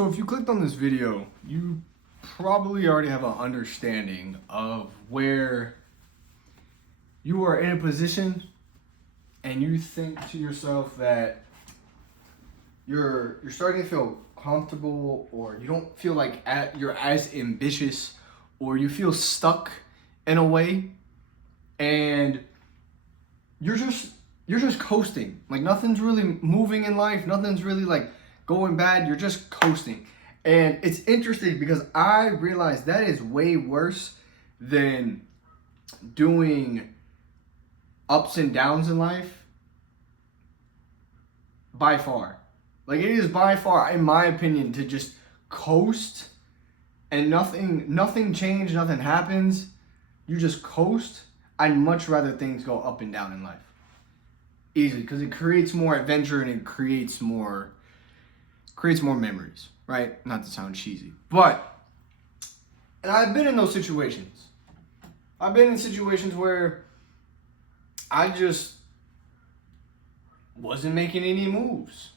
So if you clicked on this video, you probably already have an understanding of where you are in a position and you think to yourself that you're starting to feel comfortable, or you don't feel like you're as ambitious, or you feel stuck in a way, and you're just coasting. Like nothing's really moving in life, nothing's really like going bad, you're just coasting. And it's interesting because I realized that is way worse than doing ups and downs in life, by far. Like it is by far, in my opinion, to just coast and nothing change, nothing happens. You just coast. I'd much rather things go up and down in life. Easily, because it creates more adventure and it creates more memories, right? Not to sound cheesy, but, and I've been in those situations. I've been in situations where I just wasn't making any moves.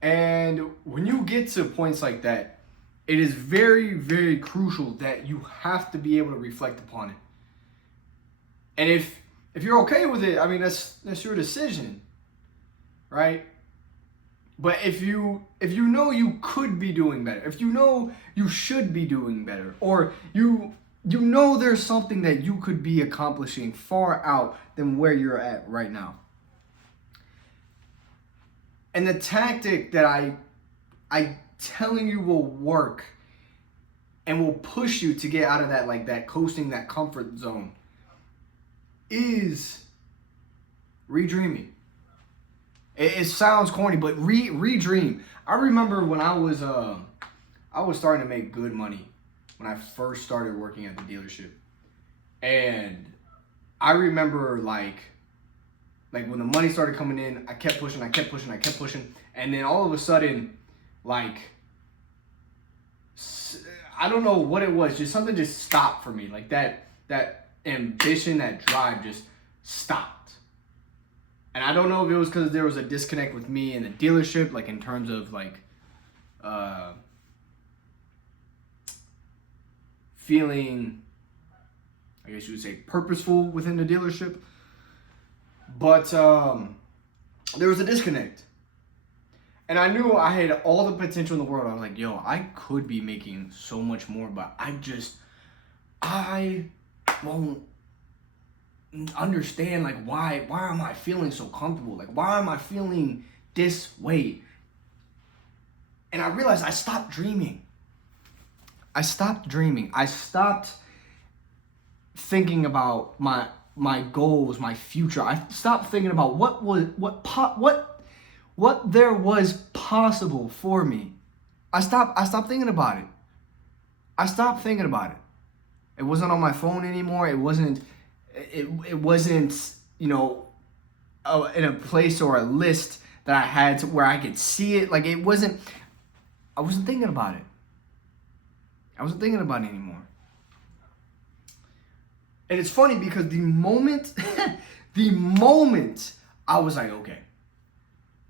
And when you get to points like that, it is very, very crucial that you have to be able to reflect upon it. And if you're okay with it, I mean, that's your decision, right? But if you know you could be doing better, if you know you should be doing better, or you know there's something that you could be accomplishing far out than where you're at right now. And the tactic that I telling you will work and will push you to get out of that, like that coasting, that comfort zone, is redreaming. It sounds corny, but redream. I remember when I was starting to make good money when I first started working at the dealership, and I remember like when the money started coming in, I kept pushing, and then all of a sudden, like, I don't know what it was, just something just stopped for me. Like that ambition, that drive just stopped. And I don't know if it was because there was a disconnect with me and the dealership, like in terms of like feeling, I guess you would say, purposeful within the dealership. But there was a disconnect. And I knew I had all the potential in the world. I was like, yo, I could be making so much more, but I won't understand, like, why am I feeling so comfortable? Like, why am I feeling this way? And I realized I stopped dreaming. I stopped thinking about my goals, my future. I stopped thinking about what there was possible for me. I stopped thinking about it. I stopped thinking about it. It wasn't on my phone anymore. It wasn't, you know, in a place or a list that I had to where I could see it. Like I wasn't thinking about it. I wasn't thinking about it anymore. And it's funny because the moment I was like, okay,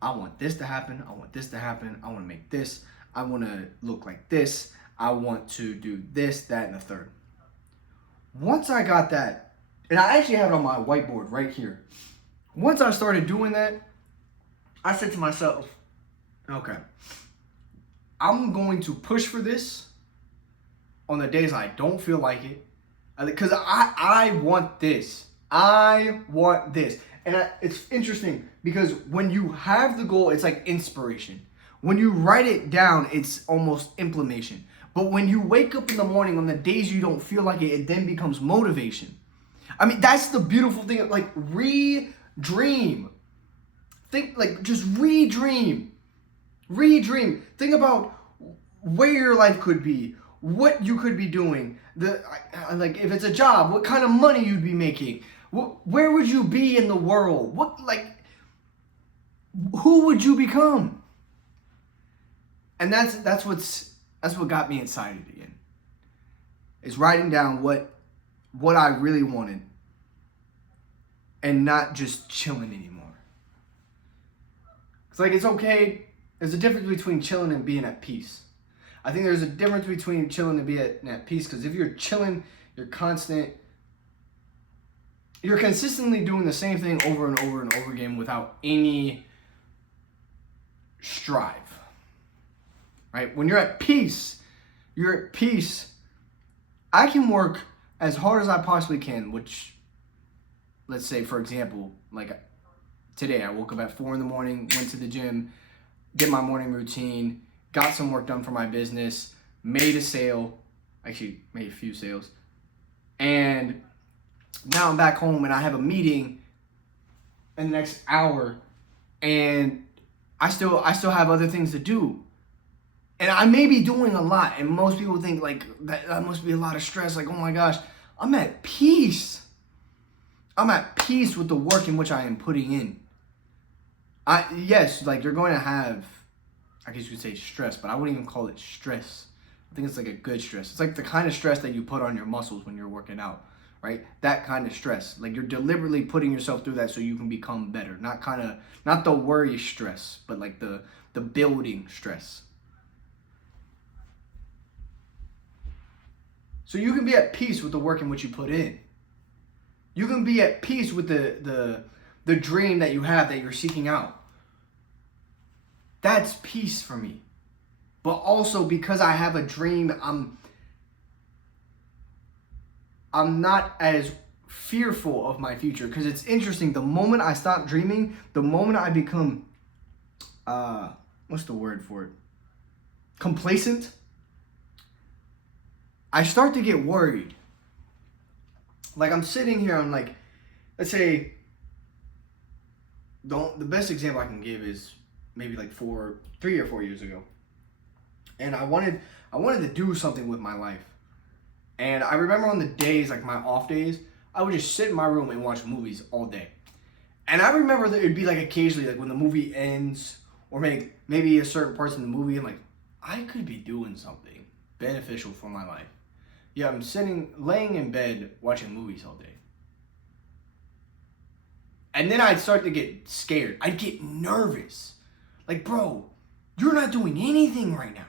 I want this to happen. I want this to happen. I want to make this. I want to look like this. I want to do this, that, and the third. Once I got that, and I actually have it on my whiteboard right here. Once I started doing that, I said to myself, okay, I'm going to push for this on the days I don't feel like it. Because I want this. I want this. And it's interesting because when you have the goal, it's like inspiration. When you write it down, it's almost implementation. But when you wake up in the morning on the days you don't feel like it, it then becomes motivation. I mean, that's the beautiful thing. Like, re-dream. Think, like, just re-dream. Re-dream. Think about where your life could be, what you could be doing. Like, if it's a job, what kind of money you'd be making. Where would you be in the world? Who would you become? And that's what got me excited again. Is writing down what I really wanted and not just chilling anymore. It's like, it's okay. There's a difference between chilling and being at peace. I think there's a difference between chilling and being at peace, because if you're chilling, you're consistently doing the same thing over and over and over again without any strive. Right? When you're at peace, I can work as hard as I possibly can, which, let's say, for example, like today, I woke up at 4 a.m, went to the gym, did my morning routine, got some work done for my business, made a sale, actually made a few sales, and now I'm back home and I have a meeting in the next hour, and I still have other things to do. And I may be doing a lot, and most people think like that must be a lot of stress, like, oh my gosh. I'm at peace. I'm at peace with the work in which I am putting in. Yes, like, you're going to have, I guess you could say, stress, but I wouldn't even call it stress. I think it's like a good stress. It's like the kind of stress that you put on your muscles when you're working out, right? That kind of stress. Like, you're deliberately putting yourself through that so you can become better. Not the worry stress, but like the building stress. So you can be at peace with the work in which you put in. You can be at peace with the dream that you have, that you're seeking out. That's peace for me. But also, because I have a dream, I'm not as fearful of my future. Because it's interesting, the moment I stop dreaming, the moment I become, what's the word for it? Complacent. I start to get worried. Like, I'm sitting here, I'm like, let's say, the best example I can give is maybe like 3 or 4 years ago. And I wanted to do something with my life. And I remember on the days, like my off days, I would just sit in my room and watch movies all day. And I remember that it'd be like occasionally, like when the movie ends, or maybe a certain parts in the movie, I'm like, I could be doing something beneficial for my life. Yeah, I'm laying in bed watching movies all day. And then I'd start to get scared. I'd get nervous. Like, bro, you're not doing anything right now.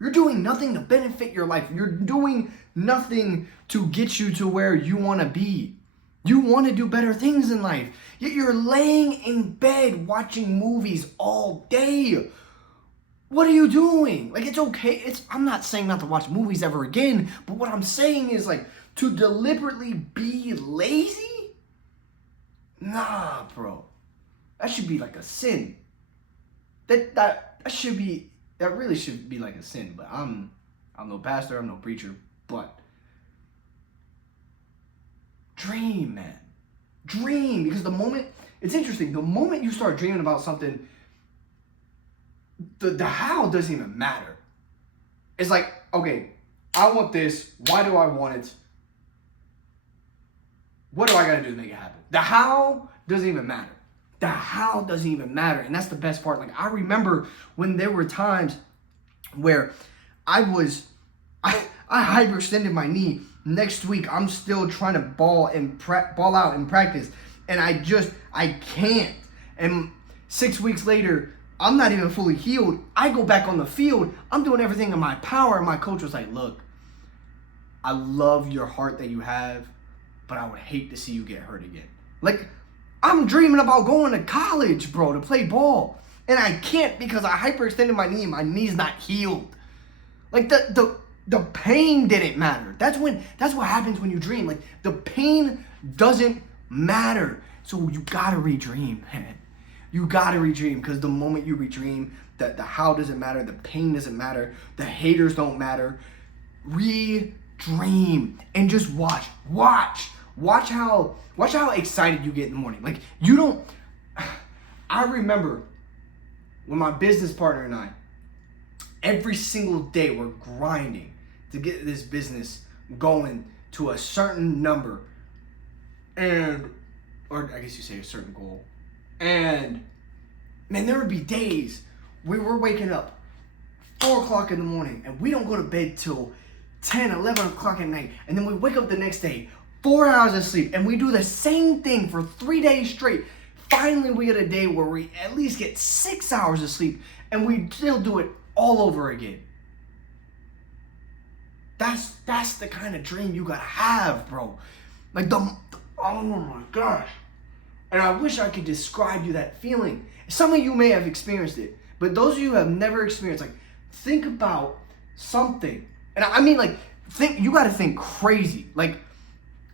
You're doing nothing to benefit your life. You're doing nothing to get you to where you want to be. You want to do better things in life. Yet you're laying in bed watching movies all day. What are you doing? Like, it's okay. I'm not saying not to watch movies ever again, but what I'm saying is, like, to deliberately be lazy? Nah, bro. That should be like a sin. That really should be like a sin. But I'm no pastor, I'm no preacher, but dream, man. Dream, because it's interesting, the moment you start dreaming about something, the how doesn't even matter. It's like, okay, I want this. Why do I want it? What do I gotta do to make it happen? The how doesn't even matter. The how doesn't even matter. And that's the best part. Like, I remember when there were times where I hyperextended my knee. Next week, I'm still trying to ball out in practice. And I can't. And 6 weeks later, I'm not even fully healed. I go back on the field. I'm doing everything in my power. And my coach was like, look, I love your heart that you have, but I would hate to see you get hurt again. Like, I'm dreaming about going to college, bro, to play ball. And I can't because I hyperextended my knee and my knee's not healed. Like, the pain didn't matter. That's what happens when you dream. Like, the pain doesn't matter. So you gotta redream, man. You gotta redream, because the moment you redream, the how doesn't matter, the pain doesn't matter, the haters don't matter. Redream and just watch how excited you get in the morning. Like, I remember when my business partner and I, every single day we're grinding to get this business going to a certain number, or I guess you say a certain goal. And man, there would be days we were waking up 4 o'clock in the morning and we don't go to bed till 10, 11 o'clock at night. And then we wake up the next day, 4 hours of sleep, and we do the same thing for 3 days straight, finally we get a day where we at least get 6 hours of sleep and we still do it all over again. That's the kind of dream you gotta have, bro. Like oh my gosh. And I wish I could describe you that feeling. Some of you may have experienced it, but those of you who have never experienced, like, think about something. And I mean, like, you gotta think crazy. Like,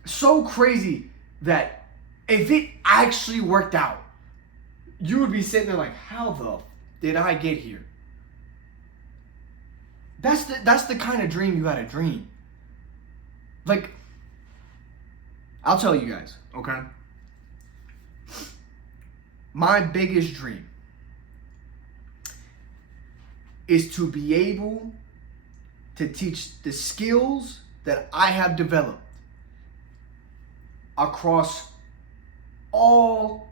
so crazy that if it actually worked out, you would be sitting there like, how the did I get here? That's the kind of dream you gotta dream. Like, I'll tell you guys, okay? My biggest dream is to be able to teach the skills that I have developed across all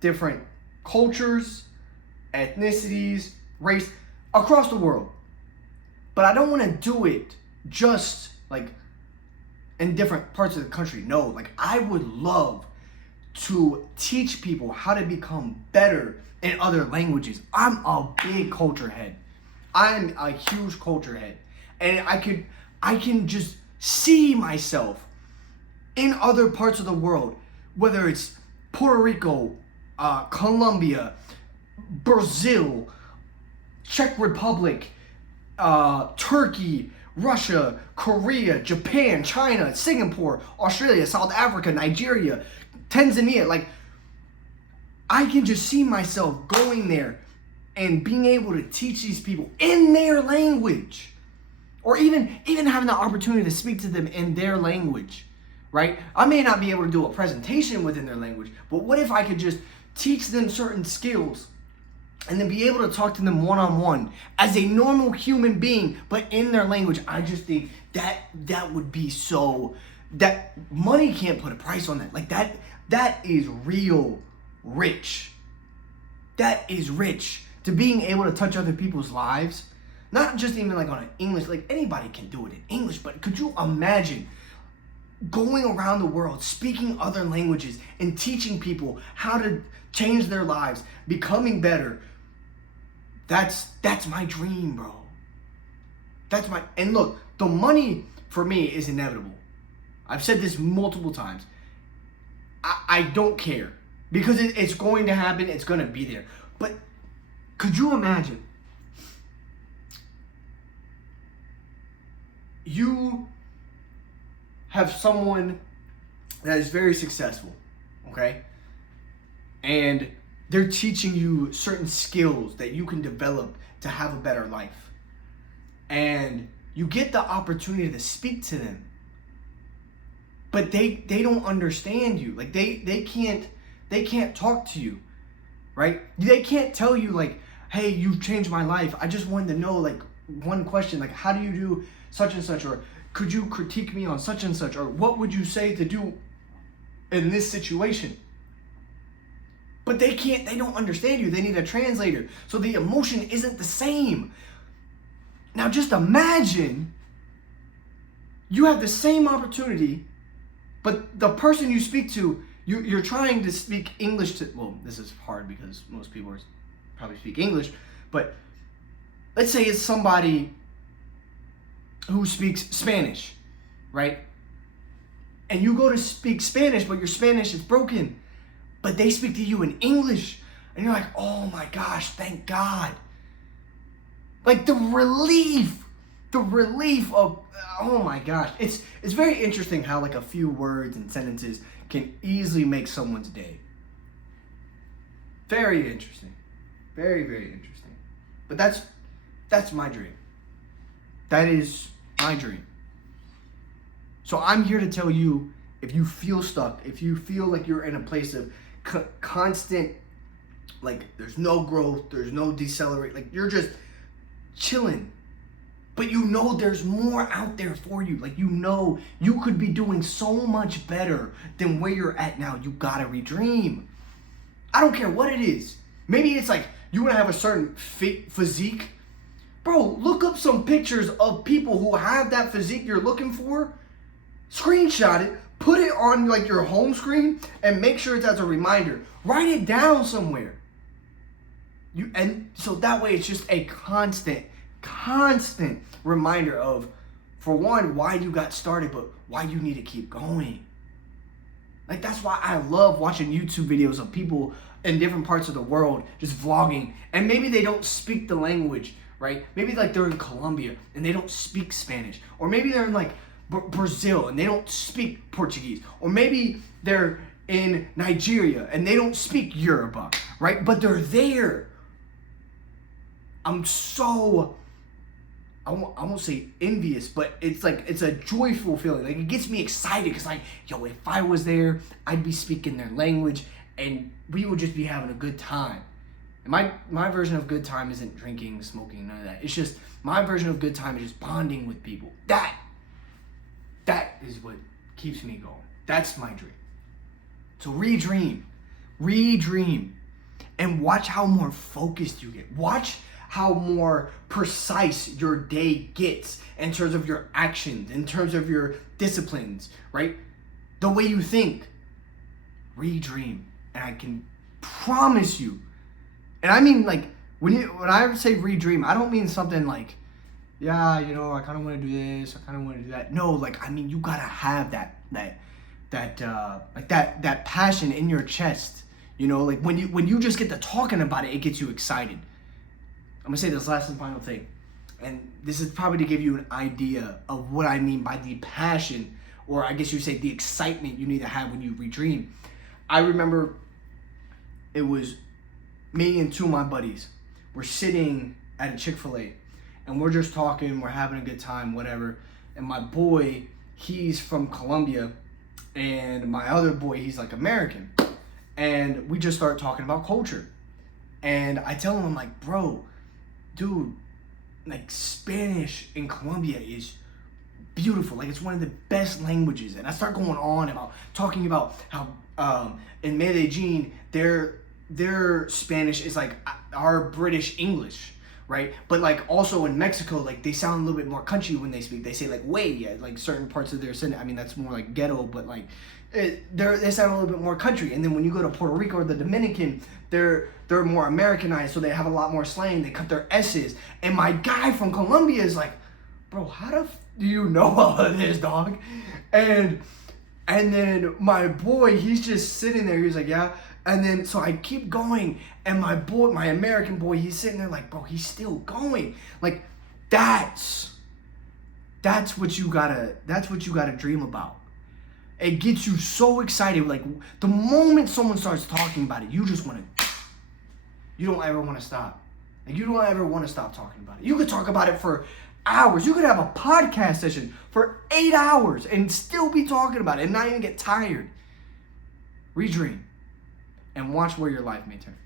different cultures, ethnicities, race, across the world. But I don't want to do it just like in different parts of the country. No, like I would love to teach people how to become better in other languages. I'm a big culture head. I'm a huge culture head. And I can just see myself in other parts of the world, whether it's Puerto Rico, Colombia, Brazil, Czech Republic, Turkey, Russia, Korea, Japan, China, Singapore, Australia, South Africa, Nigeria, Tanzania. Like, I can just see myself going there and being able to teach these people in their language, or even having the opportunity to speak to them in their language, right? I may not be able to do a presentation within their language, but what if I could just teach them certain skills and then be able to talk to them one-on-one as a normal human being, but in their language? I just think that would be so, that money can't put a price on that. Like that is real rich. That is rich. To being able to touch other people's lives, not just even like on an English, like anybody can do it in English, but could you imagine going around the world, speaking other languages and teaching people how to change their lives, becoming better? That's my dream, bro. And look, the money for me is inevitable. I've said this multiple times. I don't care because it's going to happen. It's going to be there. But could you imagine you have someone that is very successful, okay? And they're teaching you certain skills that you can develop to have a better life. And you get the opportunity to speak to them. But they don't understand you. Like they can't talk to you, right? They can't tell you like, hey, you've changed my life. I just wanted to know like one question, like how do you do such and such, or could you critique me on such and such, or what would you say to do in this situation? But they don't understand you. They need a translator. So the emotion isn't the same. Now just imagine you have the same opportunity, but the person you speak to, you're trying to speak English to, well, this is hard because most people probably speak English, but let's say it's somebody who speaks Spanish, right? And you go to speak Spanish, but your Spanish is broken, but they speak to you in English, and you're like, oh my gosh, thank God. Like the relief of, oh my gosh. It's very interesting how like a few words and sentences can easily make someone's day. Very interesting. Very, very interesting. But that's my dream. That is my dream. So I'm here to tell you, if you feel stuck, if you feel like you're in a place of constant, like there's no growth, there's no decelerate, like you're just chilling, but you know there's more out there for you. Like you know you could be doing so much better than where you're at now. You gotta redream. I don't care what it is. Maybe it's like you want to have a certain physique. Bro, look up some pictures of people who have that physique you're looking for. Screenshot it, Put it on like your home screen and make sure it's as a reminder. Write it down somewhere. And so that way it's just a constant reminder of, for one, why you got started, but why you need to keep going. Like, that's why I love watching YouTube videos of people in different parts of the world just vlogging, and maybe they don't speak the language, right? Maybe like they're in Colombia and they don't speak Spanish, or maybe they're in like Brazil and they don't speak Portuguese, or maybe they're in Nigeria and they don't speak Yoruba, right? But they're there. I won't say envious, but it's a joyful feeling. Like, it gets me excited because, like, yo, if I was there, I'd be speaking their language and we would just be having a good time. And my version of good time isn't drinking, smoking, none of that. It's just, my version of good time is just bonding with people. That is what keeps me going. That's my dream. So redream, and watch how more focused you get. Watch how more precise your day gets in terms of your actions, in terms of your disciplines, right? The way you think. Redream. And I can promise you, and I mean, like, when I say redream, I don't mean something like, yeah, you know, I kind of want to do this, I kind of want to do that. No, like, I mean, you gotta have that passion in your chest. You know, like, when you just get to talking about it, it gets you excited. I'm going to say this last and final thing, and this is probably to give you an idea of what I mean by the passion, or I guess you say the excitement you need to have when you redream. I remember it was me and two of my buddies. We're sitting at a Chick-fil-A, and we're just talking, we're having a good time, whatever, and my boy, he's from Colombia, and my other boy, he's like American, and we just start talking about culture, and I tell him, I'm like, bro, dude, like, Spanish in Colombia is beautiful. Like, it's one of the best languages. And I start going on about talking about how in Medellin their Spanish is like our British English, right? But like also in Mexico, like, they sound a little bit more country when they speak. They say like way, like certain parts of their sentence. I mean, that's more like ghetto, but like they sound a little bit more country. And then when you go to Puerto Rico or the Dominican, they're more Americanized, so they have a lot more slang. They cut their S's. And my guy from Colombia is like, bro, how do you know all of this, dog? And then my boy, he's just sitting there. He's like, yeah. And then so I keep going, and my American boy, he's sitting there like, bro, he's still going. Like, that's what you gotta dream about. It gets you so excited. Like, the moment someone starts talking about it, you don't ever want to stop. Like, you don't ever want to stop talking about it. You could talk about it for hours. You could have a podcast session for 8 hours and still be talking about it and not even get tired. Redream and watch where your life may turn.